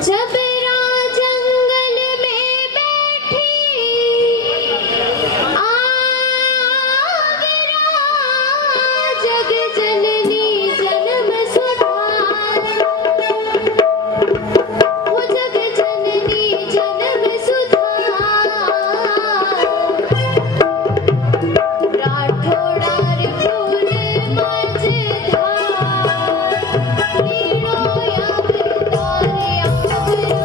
जब जंगल में बैठी आगरा जग जननी जन्म सुधार, वो जग जननी जन्म सुधार। राठौड़ार फूल मझधार, नीरो अवतार अवतार।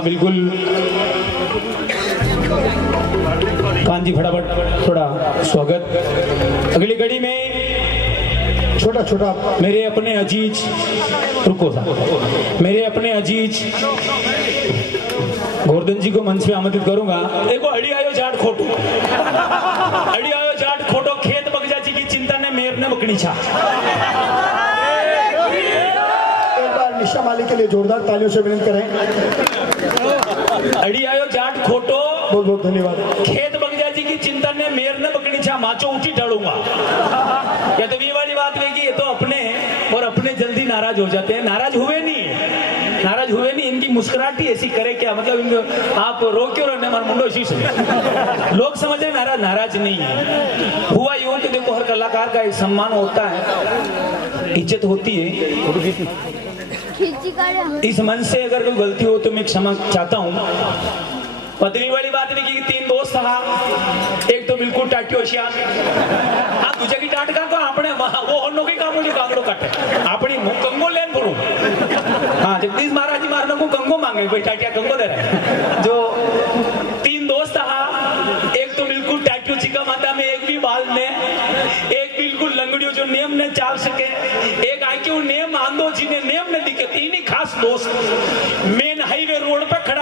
हाँ बिल्कुल कान जी फटाफट थोड़ा स्वागत। अगली कड़ी में छोटा छोटा मेरे अपने अजीज, रुको साहब, मेरे अपने अजीज गोवर्धन जी को मंच पे आमंत्रित करूंगा। देखो अड़ी आयो जाट खोटो, अड़ी आयो जाट खोटो, खेत बगजा जी की चिंता ने मेर ने बकनी छा। एक बार निशा माली के लिए जोरदार तालियों से विनती करें। अड़ी आयो जाट खोटो, बहुत बहुत धन्यवाद। खेत बगजा जी की चिंता ने मेर ने बकनी छा, माचो उठी डालूंगा। या तो ये वाली बात है कि ये तो अपने हैं और अपने जल्दी नाराज हो जाते हैं। नाराज हुए नहीं, नाराज हुए नहीं, इनकी मुस्कुराहट ही ऐसी करे क्या, मतलब आप रो क्यों रहे हमारे मुंडो इसी से लोग समझ रहे नाराज, नाराज नहीं है। हुआ यूं कि देखो हर कलाकार का एक सम्मान होता है, इज्जत होती है। इस मन से अगर कोई गलती हो तो मैं क्षमा चाहता हूँ। पतली वाली बात नहीं की तीन दोस्त था, एक तो बिल्कुल टाटी होशियार, हाँ तुझे की टाट का आपने वो होनो की काम मुझे कांगड़ो काटे अपनी कंगो लेन भरू। हाँ जगदीश महाराज जी मारने को कंगो मांगे, भाई टाटिया कंगो दे रहे। जो तीन दोस्त था, एक तो बिल्कुल टाटियो चिका माता में, एक भी बाल में, एक बिल्कुल लंगड़ियों जो नियम ने चाल सके, एक आके वो नियम आंदो जी ने नियम ने दिखे। तीन ही खास दोस्त मेन हाईवे रोड पर खड़ा